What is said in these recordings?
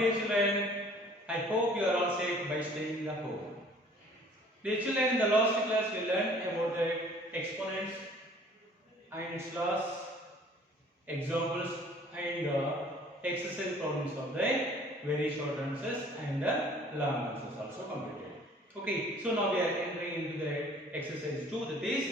dear children, I hope you are all safe by staying in the home. Dear children, in the last class we learned about the exponents and its laws, examples and exercise problems of the very short answers and the long answers also completed. Okay, so now we are entering into the exercise 2, that is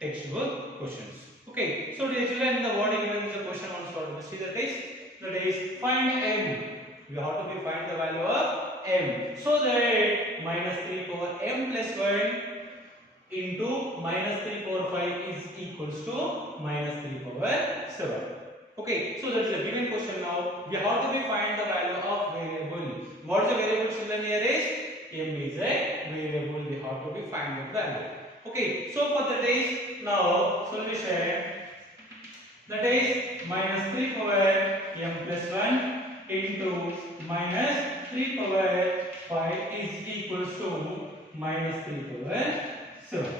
textbook questions. Okay, so dear children, in the wording given is a question on sort. See that is find m. We have to find the value of m. So that minus 3 power m plus 1 into minus 3 power 5 is equals to minus 3 power 7. Okay, so that's a given question now. We have to find the value of variable. What is the variable children here is? M is a variable. We have to find the value. Okay, so for that is now solution, that is minus 3 power m plus 1 into minus 3 power 5 is equals to minus 3 power 7.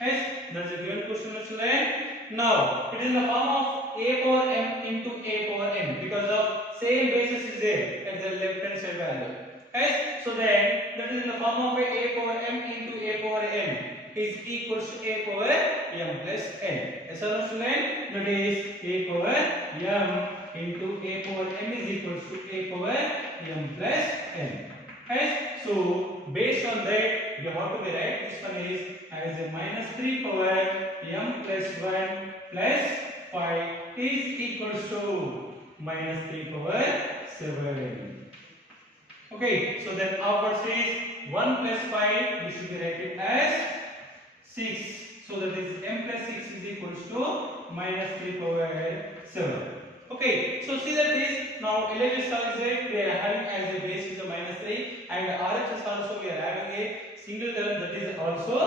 Yes, that's a given question children. Now it is in the form of a power m into a power n because of same basis is there at the left hand side value. Yes, so then that is in the form of a power m into a power n is equals to a power m plus n. Yes or no children? That is a power m into a power m is equals to a power m plus n. Yes, so based on that you have to be right. This one is as a minus 3 power m plus 1 plus 5 is equals to minus 3 power 7. Okay, so then our first is 1 plus 5, we should be writing as 6. So that is m plus 6 is equals to minus 3 power 7. Okay, so see that this now LHS also we are having as a base is a minus 3 and RHS also we are having a single term that is also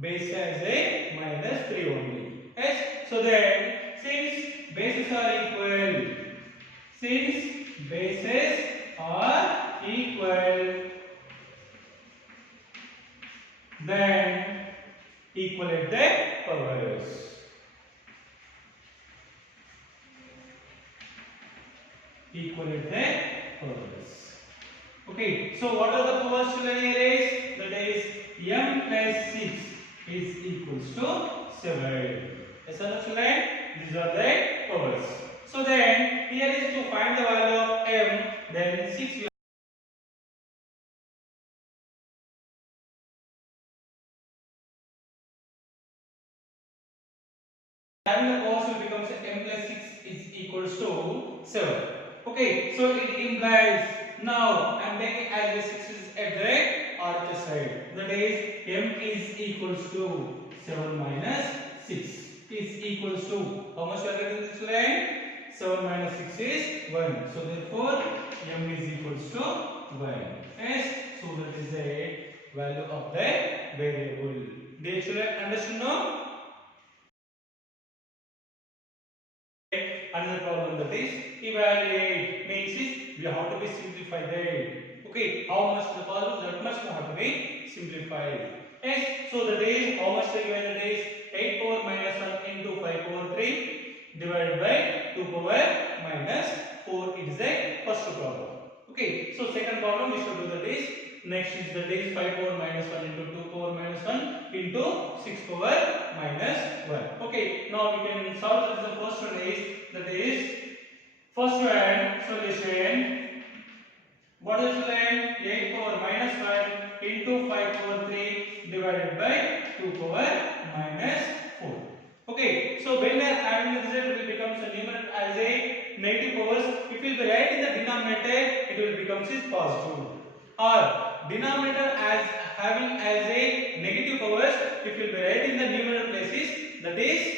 base as a minus 3 only. Yes, so then since bases are equal, then equalate the powers. Okay, so what are the powers children here is? That is m plus 6 is equals to 7. Yes or no children? These are the powers. So then here is to find the value of m, then 6 we having the powers will becomes m plus 6 is equals to 7. Okay, so it implies now I am taking as a 6 is at the RHS side. That is m is equals to 7 minus 6 is equals to how much we are getting this line? 7 minus 6 is 1. So therefore m is equals to 1. Yes, so that is the value of the variable. Dear children, understand now? Another problem that is evaluate means is we have to be simplify that. Okay, how much the problem that much we have to be simplified. Yes, so that is how much the given that is 8 power minus 1 into 5 power 3 divided by 2 power minus 4. It is a first problem. Okay, so second problem we should do that is next is that is 5 power minus 1 into 2 power minus 1 into 6 power minus 1. Okay, now we can solve this. The first one is that is first one solution. What is the 8 power minus 1 into 5 power 3 divided by 2 power minus 4. Okay, so when we are having the result, it will become a numerator as a negative powers. If we will be right in the denominator, it will become is positive. Or denominator as having as a negative powers, if we will be right in the numerator places, that is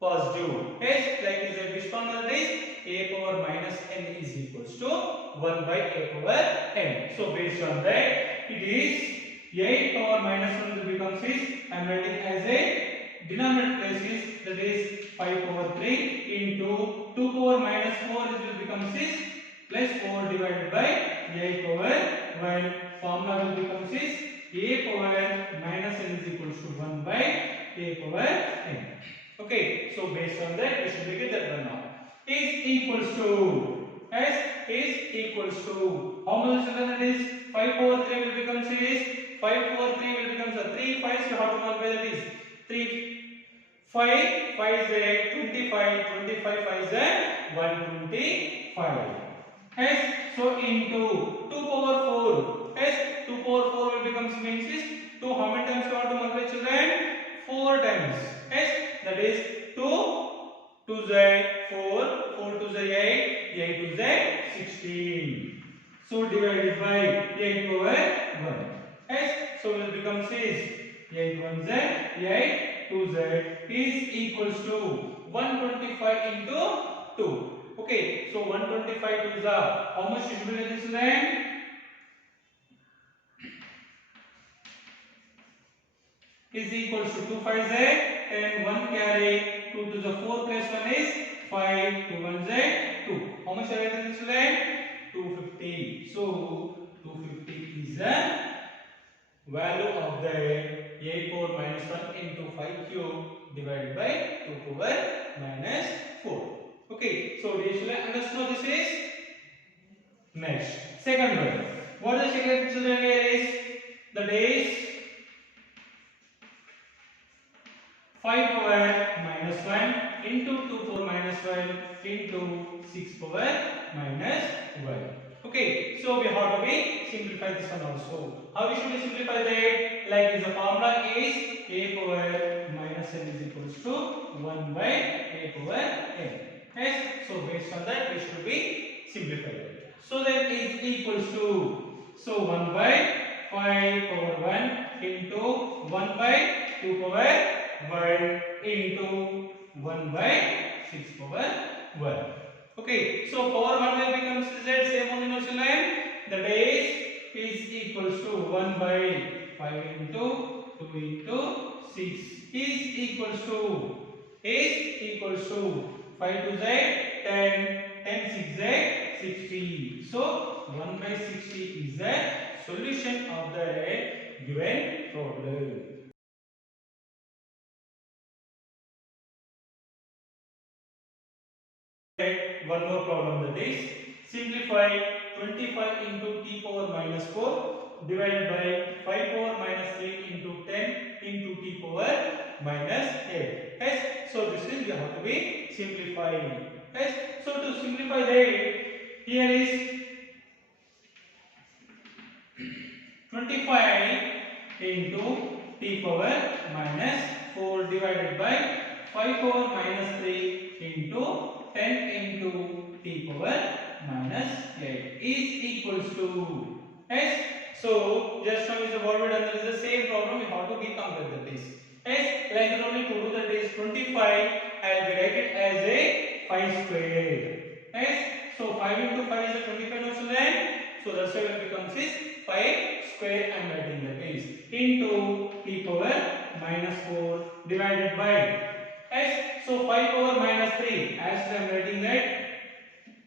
positive. Yes, like is a which form that is a power minus n is equals to 1 by a power n. So based on that, it is 8 power minus 1 will become 6. I am writing as a denominator places, that is 5 power 3 into 2 power minus 4 it will become 6 plus 4 divided by 8 power 1. Formula will become 6 a power minus n is equals to 1 by a power n. Okay, so based on that we should get that one now is equals to s is equals to how much children it is 5 over 3 will become 6. 5 over 3 will become 3 5s you have to multiply that is 3 5 5 is 25 25 5 is 125 s so into 2 power 4 s 2 power 4 will become means is 2 how many times you have to multiply children 4 times s that is 2 2 z 4 4 2 z 8 8 2 z 16 so divided by 8 power 1 s so will become 6 8 1 z 8 2z is equals to 125 into 2. Okay, so 125 to the how much should be this then? Is equals to 2 5 z and 1 carry 2 to the 4 plus 1 is 5 2 1 z 2. How much are this then? 250. So 250 is the value of the 8 power minus 1 into 5 cube divided by 2 power minus 4. Okay, so we should understand this is next. Second one. What is the second children here is the days 5 power minus 1 into 2 power minus 1 into 6 power minus 1. Okay, so we have to be simplify this one also. How we should simplify that? Like the formula is a power minus n is equals to 1 by a power n. Yes, so based on that we should be simplified. So that is equals to so 1 by 5 power 1 into 1 by 2 power 1 into 1 by 6 power 1. Okay, so power 1 will become z same only notion line. The base is equals to 1 by 5 into 2 into 6 is equals to 5 to z 10 10 6 z 60. So 1 by 60 is the solution of the given problem. One more problem, that is simplify 25 into t power minus 4 divided by 5 power minus 3 into 10 into t power minus 8. Yes, so this is you have to be simplifying. Yes, so to simplify that, here is 25 into t power minus 4 divided by 5 power minus 3 into 10 into t power minus 8 is equals to s. So just now is what we done, there is the same problem, we have to be compare the base. S like only to do that is 25, I will write it as a 5 square. S so 5 into 5 is a 25 also then. So that's why it becomes is 5 square I am writing the base into t power minus 4 divided by s. So 5 power minus 3 as I am writing that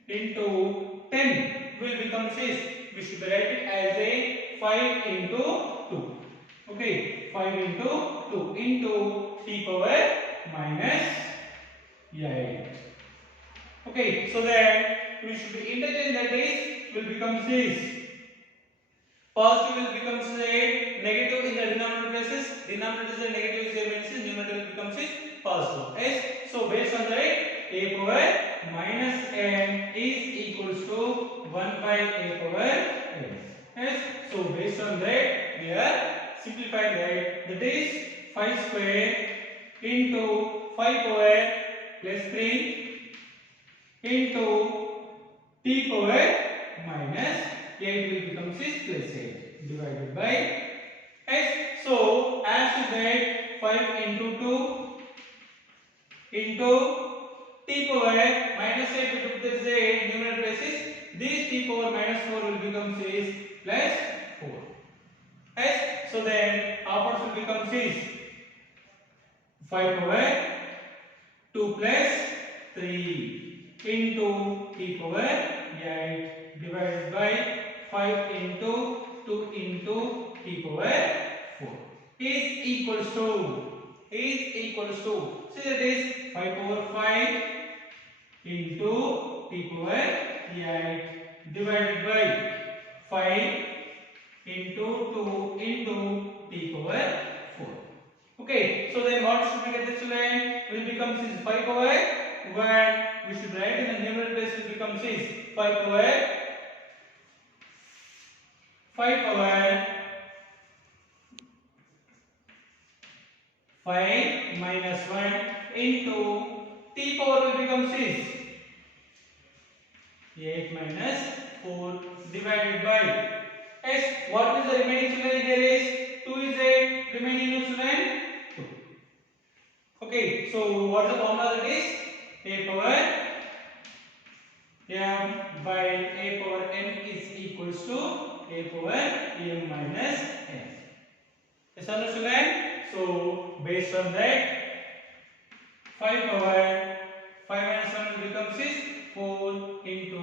into 10 will become 6. We should write it as a 5 into 2. Okay, 5 into 2 into t power minus 8. Okay, so then we should be interchange that is will become 6. Positive will become 8. Negative in the denominator places. Denominator is a negative is there means numerator will become 6. Positive. Yes. So based on that, a power minus n is equals to 1 by a power n. Yes. So based on that, we are simplifying that. That is 5 square into 5 power plus 3 into t power minus 8 will become 6 plus 8 divided by s. So as to that 5 into 2 into t power minus 8 we took this numerator basis. This t power minus 4 will become 6 plus 4. Yes. So then output will become 6. 5 power 2 plus 3 into t power 8 divided by 5 into 2 into t power 4 is equals to so that is 5 power 5 into t power 8 divided by 5 into 2 into t power 4. Okay, so then what should we get the children? Will become is 5 power 1. We should write in the numerator place will become is 5 power 5 minus 1 into t power will become 6. 8 minus 4 divided by s. What is the remaining children? Here is 2 is 8. Remaining no children 2. Okay, so what is the formula that is? A power m by a power n is equals to a power m minus n. Yes or no children? So based on that 5 power 5 minus 1 will become 6. 4 into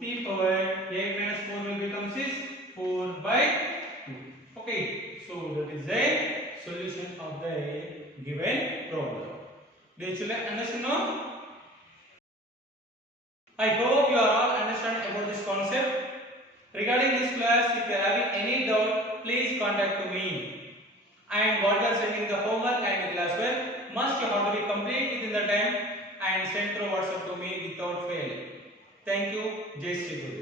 t power 8 minus 4 will become 6. 4 by 2. Okay, so that is the solution of the given problem. Dear children, understand now? I hope you are all understand about this concept. Regarding this class, if you are having any doubt, please contact to me. And what you are sending the homework and the class work must you have to be complete within the time and send through WhatsApp to me without fail. Thank you. Jai Shri Gurudev.